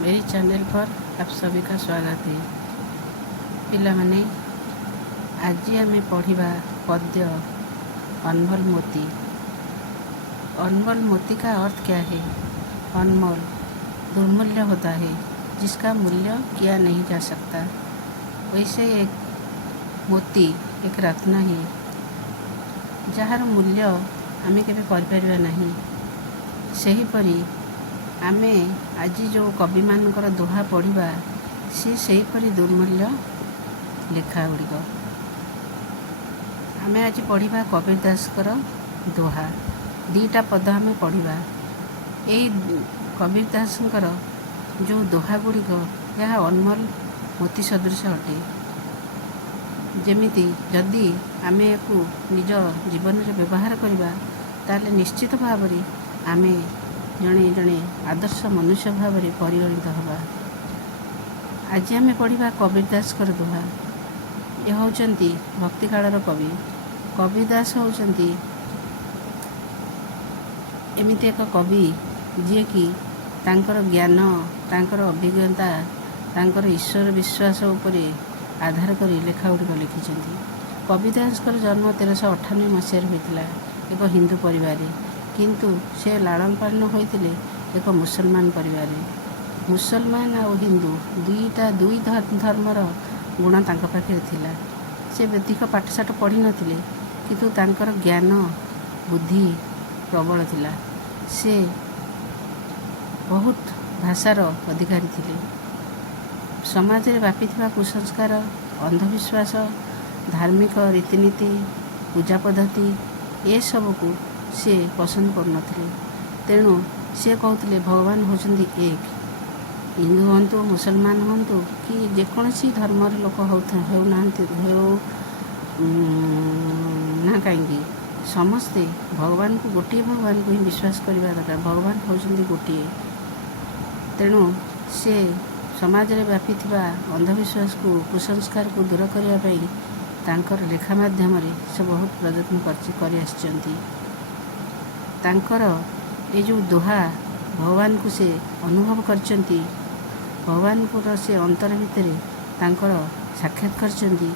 मेरी चैनल पर आप सभी का स्वागत है। पिलामाने आज आम पढ़ा पद्य अनमोल मोती। अनमोल मोती का अर्थ क्या है? अनमोल दुर्मूल्य होता है, जिसका मूल्य किया नहीं जा सकता। वैसे एक मोती एक रत्न है, जार मूल्य आमे केबे करिपरिबा नहीं। सेहीपरि आमे आज जो कवि मानकर दोहा पढ़ा सेहीपरि दुर्मूल्य लेखा गुड़िक आमे आज पढ़ा। कबीर दासकर दोहा दीटा पद आमे पढ़ा। यही कबीर दासकर जो दोहा गुड़िक यह अनमोल मोती सदृश अटे। जेमिति जदि आमे को निज जीवन में व्यवहार करवा ताले निश्चित भाव आमे जड़े जड़े आदर्श मनुष्य भाव में परिगणित हवा। आज आमे पढ़ा कबीर दासकर दोहा। यह होचंती भक्तिकालर कवि। कबीर दास होचंती एमिति एक कवि जी कि तांकर ज्ञान, तांकर अभिज्ञता, तांकर ईश्वर विश्वास उपरे आधार कर लेखा गुड़िक लिखिं। कबीर दासकर जन्म 1398 मसीह होता एक हिंदू परिवार, किंतु से लालन पालन होते एक मुसलमान परिवार। मुसलमान और हिंदू दुई धर्मर गुण तांका पाखे थिला। से अधिक पाठशाठ पढ़ी नथिले, किंतु तांकर ज्ञान बुद्धि प्रबल थिला। से बहुत भाषार अधिकारी थिले। समाज में व्यापी कुसंस्कार, अंधविश्वास, धार्मिक रीतिनीति, पूजा पद्धति ये सब को से पसंद करनथिले। तेणु से कहते भगवान होचंदी एक। हिंदू हूँ, मुसलमान हूँ कि जेकोसी धर्मर लोक होना कहीं समस्ते भगवान को गोटे भगवान को ही विश्वास करवा दरकार। भगवान होचंदी गोटे। तेणु से समाज में व्यापी अंधविश्वास को कुसंस्कार को दूर करने तांकर लेखा माध्यम से बहुत प्रयत्न कर ये जो दोहा भगवान को से अनुभव करचंती, भगवान को से अंतर भितर तांकर साक्षात करचंती।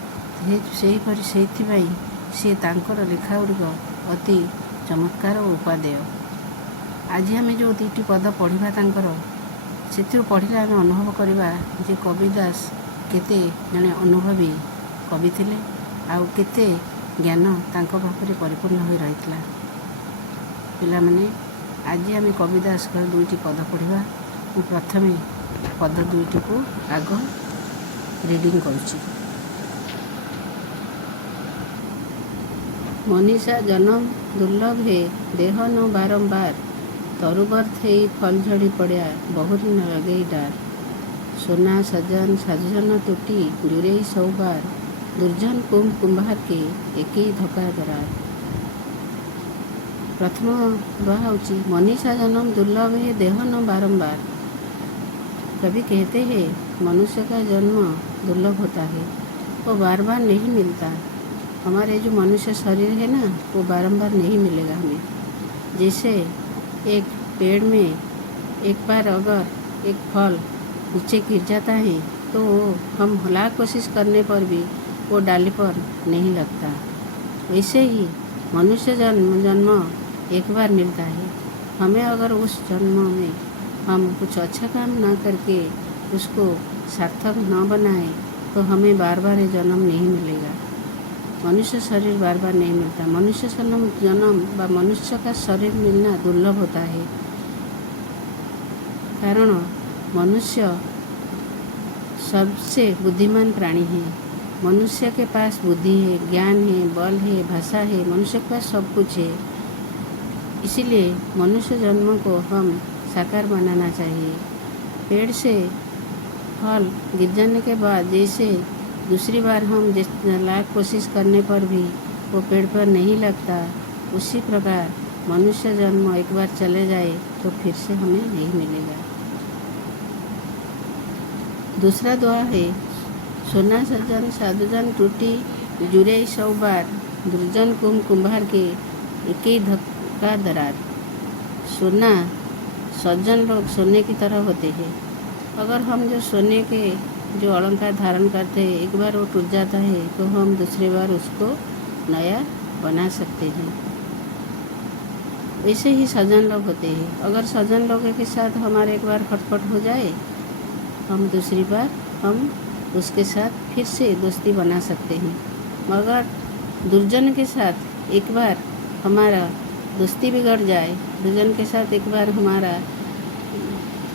से तांकर लेखा गुड़िक अति चमत्कार और उपादेय। आज आम जो दुईटी पद पढ़ा तांकर से पढ़ले आम अनुभव करवा जे कबीर दास केते जड़े अनुभवी कवि थिले आउ केते ज्ञान तांको पाखरे परिपूर्ण हो रही। पिलामाने आज आम कबीर दासकर दुईटी पद पढ़ा। प्रथमे पद दुईटी को आग रीडिंग करुच्ची। मनीषा जन्म दुर्लभ है, देह न बारंबार, तरुबर थे फल झड़ी पड़ा, बहुरी न लगे डार। सोना सजन साजन टूटी, जुरे सौबार, दुर्जन कुंभार के एक ही धक्का दरार। प्रथम दोहा होची मनीषा जन्म दुर्लभ है, देह न बारंबार। कभी कहते हैं मनुष्य का जन्म दुर्लभ होता है, वो बार बार नहीं मिलता। हमारे जो मनुष्य शरीर है ना, वो बारंबार नहीं मिलेगा हमें। जैसे एक पेड़ में एक बार अगर एक फल नीचे गिर जाता है तो हम लाख कोशिश करने पर भी वो डाली पर नहीं लगता। वैसे ही मनुष्य जन्म एक बार मिलता है। हमें अगर उस जन्म में हम कुछ अच्छा काम ना करके उसको सार्थक न बनाए तो हमें बार बार ये जन्म नहीं मिलेगा। मनुष्य शरीर बार बार नहीं मिलता। मनुष्य जन्म व मनुष्य का शरीर मिलना दुर्लभ होता है, कारण मनुष्य सबसे बुद्धिमान प्राणी है। मनुष्य के पास बुद्धि है, ज्ञान है, बल है, भाषा है, मनुष्य के पास सब कुछ है। इसीलिए मनुष्य जन्म को हम साकार बनाना चाहिए। पेड़ से फल गिर जाने के बाद जैसे दूसरी बार हम लाख कोशिश करने पर भी वो पेड़ पर नहीं लगता, उसी प्रकार मनुष्य जन्म एक बार चले जाए तो फिर से हमें नहीं मिलेगा। दूसरा दोहा है सोना सजन साधुजन टूटी, जुरे सौ बार, दुर्जन कुंभार के एक ही दरार। सोना सज्जन लोग सोने की तरह होते हैं अगर हम जो सोने के जो अलंकार धारण करते हैं एक बार वो टूट जाता है तो हम दूसरी बार उसको नया बना सकते हैं। वैसे ही सज्जन लोग होते हैं। अगर सज्जन लोगों के साथ हमारे एक बार खटपट हो जाए हम दूसरी बार हम उसके साथ फिर से दोस्ती बना सकते हैं। मगर दुर्जन के साथ एक बार हमारा दोस्ती बिगड़ जाए, दुर्जन के साथ एक बार हमारा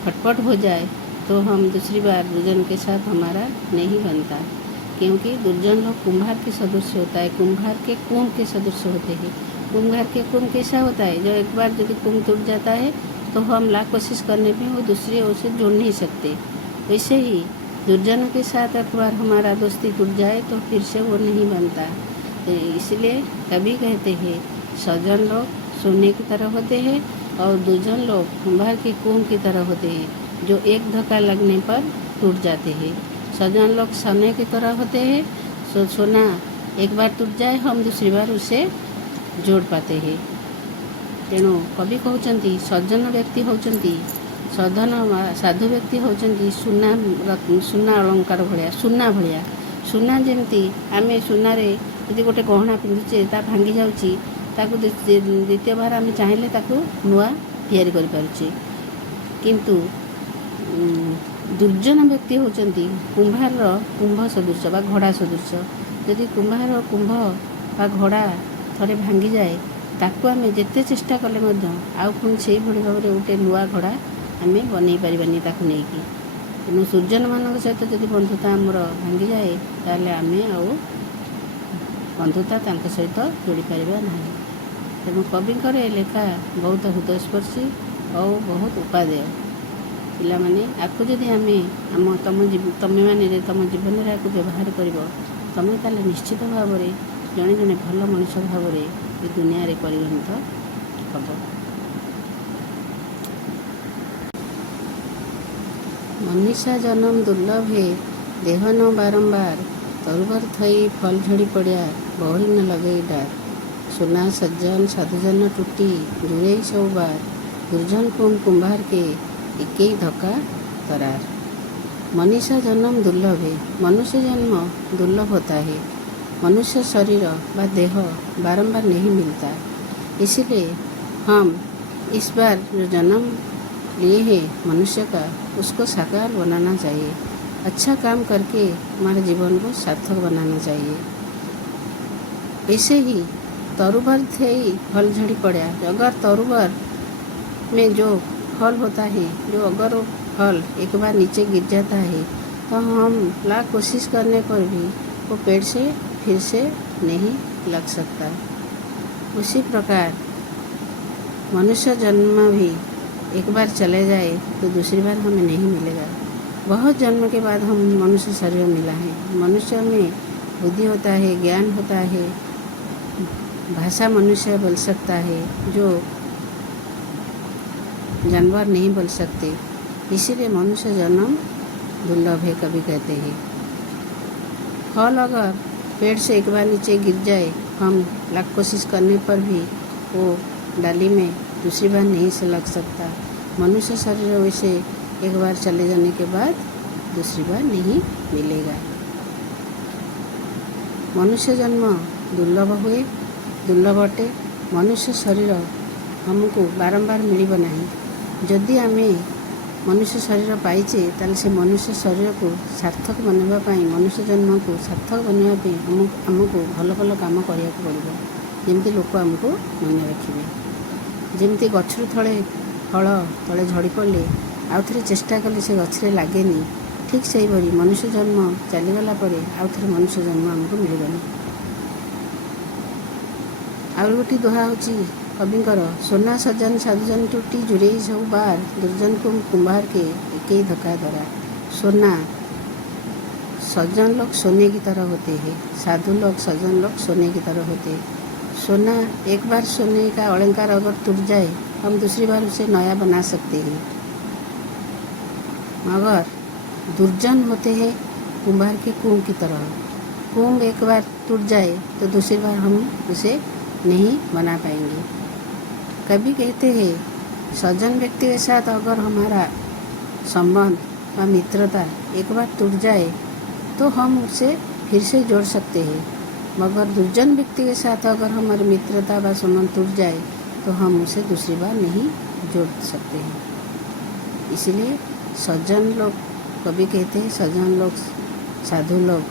खटपट हो जाए तो हम दूसरी बार दुर्जन के साथ हमारा नहीं बनता, क्योंकि दुर्जन लोग कुम्हार के सदस्य होता है। कुम्हार के कुंभ के सदस्य होते हैं। कुम्हार के कुंभ कैसा होता है, जो एक बार यदि कुंभ टूट जाता है तो हम लाख कोशिश करने में वो दूसरी ओर से जोड़ नहीं सकते। वैसे ही दुर्जन के साथ एक बार हमारा दोस्ती टूट जाए तो फिर से वो नहीं बनता। तो इसलिए कभी कहते हैं सज्जन लोग सोने की तरह होते हैं और दुर्जन लोग कुम्हार के कुंभ की तरह होते हैं, जो एक धक्का लगने पर टूट जाते हैं। सज्जन लोग सोने की तरह होते हैं। सोना एक बार टूट जाए हम दूसरी बार उसे जोड़ पाते हैं। तेणु कवि कहते सज्जन व्यक्ति होचंती सधन साधु व्यक्ति होचंती सुना अलंकार भलिया सुना भलिया। सुना जमती आम सुनारे यदि गोटे गहना पिंधुचे ता भांगी जाउची ताकू द्वितीय बार आम चाहिले ताकू नुआ तैयारी करि पारुचे। किंतु दुर्जन व्यक्ति होचंती कुम्भार कुंभ सदृश बा घोड़ा सदृश। यदि कुम्भार कुंभ बा घोड़ा थरे भांगी जाए ताकू आम जेते चेष्टा कले मध्य आउ पुणी से भली भाव में गोटे नुआ घोड़ा आम बन पारानी ताकू नहीं। तेणु सुरजन मान सहित जदि बंधुता आमर भांगी जाए ताले आम आउ बंधुता तांक सहित जोड़ी पारिबा नहीं। तेणु कविंकर लेखा बहुत हृदयस्पर्शी और बहुत उपादेय। पिला माने आपको जदि आम तमे माने तुम जीवन में आपको व्यवहार कर तमें ताले निश्चित भाव में जड़े जड़े भल मनीष भाव में ये दुनिया रे परिगणित हम। मनीषा जन्म दुर्लभ है देह न बारंबार तरुबर थई फल झड़ी पड़िया बहरी न लगे डार। सुना सज्जन साधुजन टूटी जुड़े सब बार दुर्जन कुम्भार के एक ही धक्का तरार। मनीषा जन्म दुर्लभ है। मनुष्य जन्म दुर्लभ होता है। मनुष्य शरीर व देह बारंबार नहीं मिलता, इसलिए हम इस बार जो जन्म लिए हैं मनुष्य का उसको साकार बनाना चाहिए। अच्छा काम करके हमारे जीवन को सार्थक बनाना चाहिए। ऐसे ही तरुबर थे फल झड़ी पड़ा। अगर तरुबर में जो फल होता है, जो अगर वो फल एक बार नीचे गिर जाता है तो हम लाख कोशिश करने पर भी वो पेड़ से फिर से नहीं लग सकता। उसी प्रकार मनुष्य जन्म भी एक बार चले जाए तो दूसरी बार हमें नहीं मिलेगा। बहुत जन्म के बाद हम मनुष्य शरीर मिला है। मनुष्य में बुद्धि होता है, ज्ञान होता है, भाषा मनुष्य बोल सकता है जो जानवर नहीं बोल सकते। इसीलिए मनुष्य जन्म दुर्लभ है कभी कहते हैं। फल अगर पेड़ से एक बार नीचे गिर जाए हम लाख कोशिश करने पर भी वो डाली में दूसरी बार नहीं से लग सकता। मनुष्य शरीर वैसे एक बार चले जाने के बाद दूसरी बार नहीं मिलेगा। मनुष्य जन्म दुर्लभ हुए दुर्लभ अटे। मनुष्य शरीर हमको बारंबार मिलिब नहीं। जदि आमे मनुष्य शरीर पाइचे ताले से मनुष्य शरीर को सार्थक बनवाई मनुष्य जन्म को सार्थक बनवाई आमको भल भल कम करने पड़ो। जमती लोक आमको मन रखिए। जमती गचर थले फल तले झड़ी पड़े आउ थे चेष्टा कले से गचरे लगे, ठीक से ही मनुष्य जन्म चलीगला आउ थे मनुष्य जन्म आमको मिलबनी। आउ गोटी दोहा होची कविंकर सोना सज्जन साधुजन टूटी जुड़े सब बार दुर्जन को कुम्भार के एक ही धक्का धरा। सोना सज्जन लोग सोने की तरह होते हैं, साधु लोग सज्जन लोग सोने की तरह होते हैं। सोना एक बार सोने का अलंकार अगर टूट जाए हम दूसरी बार उसे नया बना सकते हैं, मगर दुर्जन होते हैं कुम्हार के कुंभ की तरह। कुंभ एक बार टूट जाए तो दूसरी बार हम उसे नहीं बना पाएंगे। कभी कहते हैं सज्जन व्यक्ति के साथ अगर हमारा संबंध व मित्रता एक बार टूट जाए तो हम उसे फिर से जोड़ सकते हैं, मगर दुर्जन व्यक्ति के साथ अगर हमारी मित्रता व संबंध टूट जाए तो हम उसे दूसरी बार नहीं जोड़ सकते हैं। इसलिए सज्जन लोग, कवि कहते हैं, सज्जन लोग, साधु लोग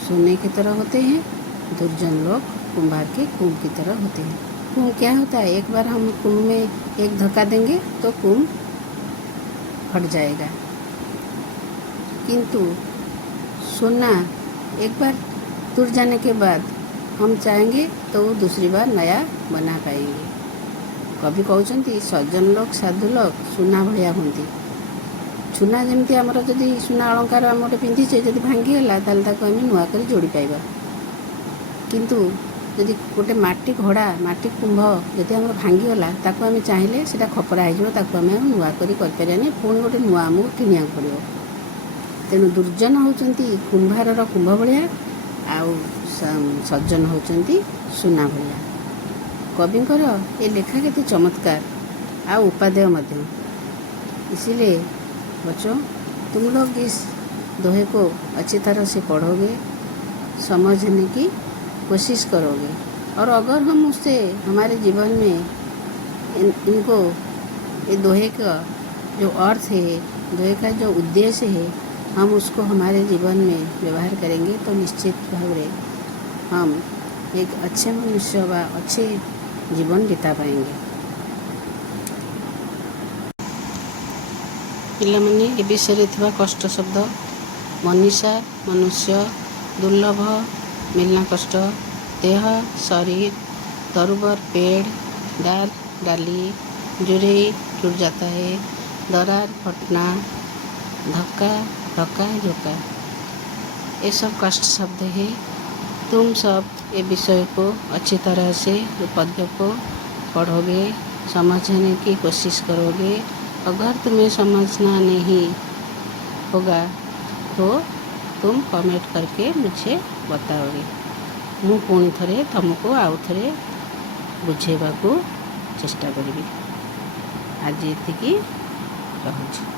सोने की तरह होते हैं, दुर्जन लोग कुम्हार के कुंभ की तरह होते हैं। कुंभ क्या होता है? एक बार हम कुंभ में एक धक्का देंगे तो कुंभ फट जाएगा, किंतु सोना एक बार टूट जाने के बाद हम चाहेंगे तो वो दूसरी बार नया बना पाएंगे। कवि कहते सज्जन लोग साधु लोग सुना भलिया हमें। सुना जमी आमर जदि सुना अलंकार आम गोटे पिंधिचे जब भांगीगला ताल आम नुआ कर जोड़ी पाइबा, किंतु जदि गोटे माटी घड़ा माटी कुंभ जदि आम भांगीगला ताको आम चाहिए से खपरा हो नुआ करें पुणी गोटे नुआ आमको किणा पड़ो। तेणु दुर्जन होती कुंभार कुंभ भाया आउ सज्जन होती सुना भाया। कविंकर ये लेखा के चमत्कार आ उपादेय मध्य। इसीलिए बच्चों, तुम लोग इस दोहे को अच्छी तरह से पढ़ोगे, समझने की कोशिश करोगे, और अगर हम उससे हमारे जीवन में इनको ये दोहे का जो अर्थ है, दोहे का जो उद्देश्य है, हम उसको हमारे जीवन में व्यवहार करेंगे तो निश्चित भाव में हम एक अच्छे मनुष्य व अच्छे जीवन बिता पाएंगे। पिलामाने ए विषय थिबा कष्ट शब्द मनीषा मनुष्य, दुर्लभ मिलना कष्ट, देह शरीर, तरुबर पेड़, डाल डाली, जुरेई टूट जाता है, दरार फटना, धक्का धक्का झोंका, ये सब कष्ट शब्द है। तुम सब ये विषय को अच्छी तरह से पद्य को पढ़ोगे, समझने की कोशिश करोगे। अगर तुम्हें समझना नहीं होगा तो तुम कमेंट करके मुझे बताओगे। मु पुणी थरे तुमको आउ थरे बुझेबाकू चेष्टा करिबी। आज एतिकी रहूछि।